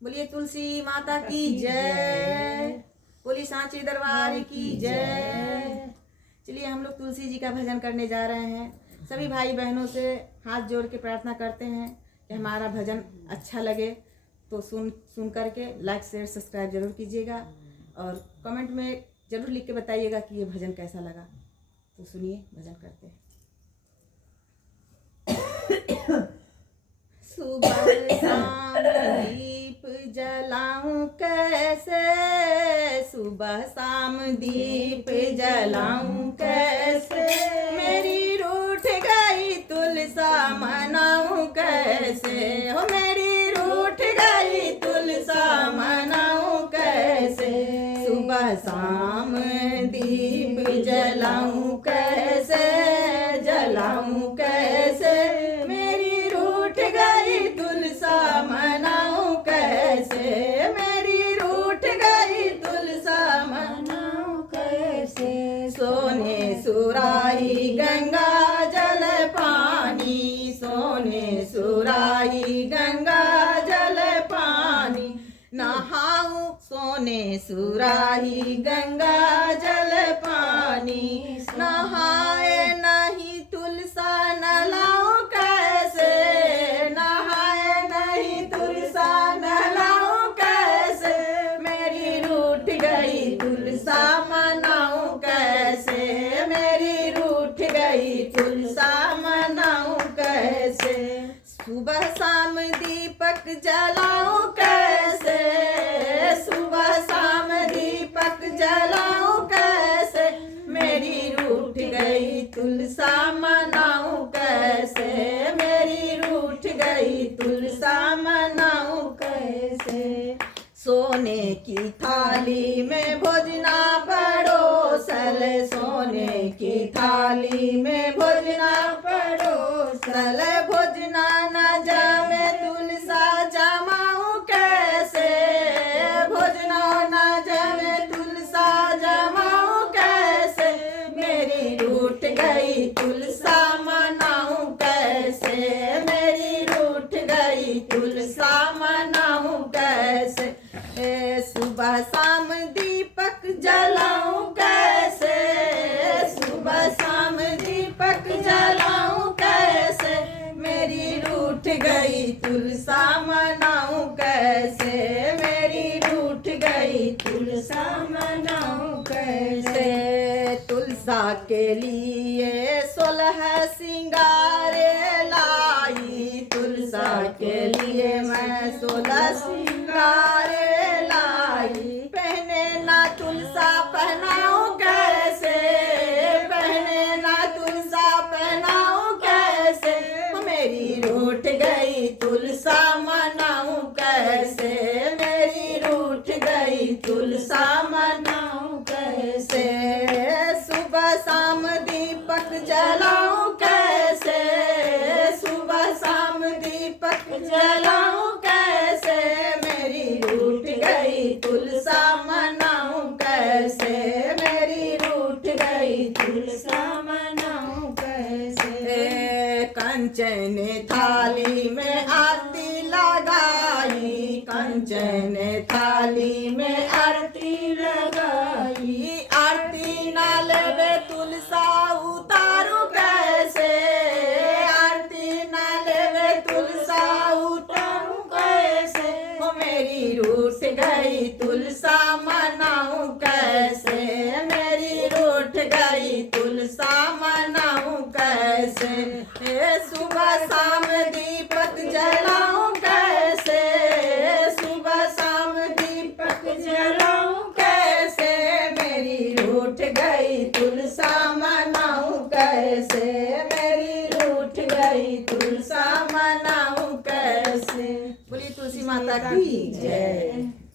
बोलिए तुलसी माता की जय, बोलिए सांची दरबार की जय। चलिए हम लोग तुलसी जी का भजन करने जा रहे हैं। सभी भाई बहनों से हाथ जोड़ के प्रार्थना करते हैं कि हमारा भजन अच्छा लगे तो सुन करके लाइक शेयर सब्सक्राइब जरूर कीजिएगा और कमेंट में जरूर लिख के बताइएगा कि ये भजन कैसा लगा। तो सुनिए भजन करते हैं। सुबह शाम दीप जलाऊं कैसे, सुबह शाम दीप जलाऊं कैसे, मेरी रूठ गई तुलसा मनाऊं कैसे, हो मेरी रूठ गई तुलसा मनाऊं कैसे, सुबह शाम दीप जलाऊं कैसे, जलाऊं कैसे, मेरी रूठ गई तुलसा मनाऊं कैसे, मेरी रूठ गई तुलसा मनाऊं कैसे, सोने सुराही गंगा जल पानी, सोने सुराही गंगा जल पानी, नहाऊं सोने सुराही गंगा जल पानी, नहाए नहीं तुलसा नलाऊं कैसे, नहाए नहीं तुलसा नलाऊं कैसे, मेरी रूठ गई तुलसा मनाऊं कैसे, मेरी रूठ गई तुलसा मनाऊं कैसे, सुबह शाम दीपक जलाऊं कैसे, सुबह शाम दीपक जलाऊं कैसे, मेरी रूठ गई तुलसा मनाऊं कैसे, मेरी रूठ गई तुलसा मनाऊं कैसे, सोने की थाली में भोजना परोसल, सोने की थाली में भोजना परोसल, भोजना न जामे तुलसा जमाऊं कैसे, भोजना न जामे तुलसा जमाऊं कैसे, मेरी रूठ गई तुलसा मनाऊं कैसे, मेरी रूठ गई तुलसा मनाऊं कैसे, सुबह शाम दीपक जलाऊं कैसे, सुबह शाम दीपक जलाऊं कैसे, मेरी रूठ गई तुलसा मनाऊं कैसे, मेरी रूठ गई तुलसा मनाऊं कैसे, तुलसा के लिए 16 सिंगारे लाई, तुलसा के लिए मैं 16 सिंगारे लाई, पहने ना तुलसा पहनाऊं कैसे, पहने ना तुलसा पहनाऊं कैसे, मेरी रूठ गई तुलसा मनाऊं कैसे, मेरी रूठ गई तुलसा मनाऊं कैसे, सुबह शाम दीपक जलाऊं कैसे, सुबह शाम दीपक जलाऊं कैसे, मेरी रूठ गई तुलसा मनाऊं कैसे, मेरी रूठ गई तुलसा मनाऊं कैसे, कंचन थाली में आरती लगाई, कंचन थाली में आरती लगाई, आरती ना लेवे तुलसा उतारू कैसे, आरती ना लेवे तुलसा उतारू कैसे, हो मेरी रूठ गई तुलसा मनाऊं कैसे, मेरी रूठ गई तुलसा मनाऊं कैसे, सुबह शाम दीपक जलाऊं कैसे, सुबह शाम दीपक जलाऊं कैसे, मेरी रूठ गई तुलसा मनाऊं कैसे, मेरी रूठ गई तुलसा मनाऊं कैसे। बोलिए तुलसी माता की जय।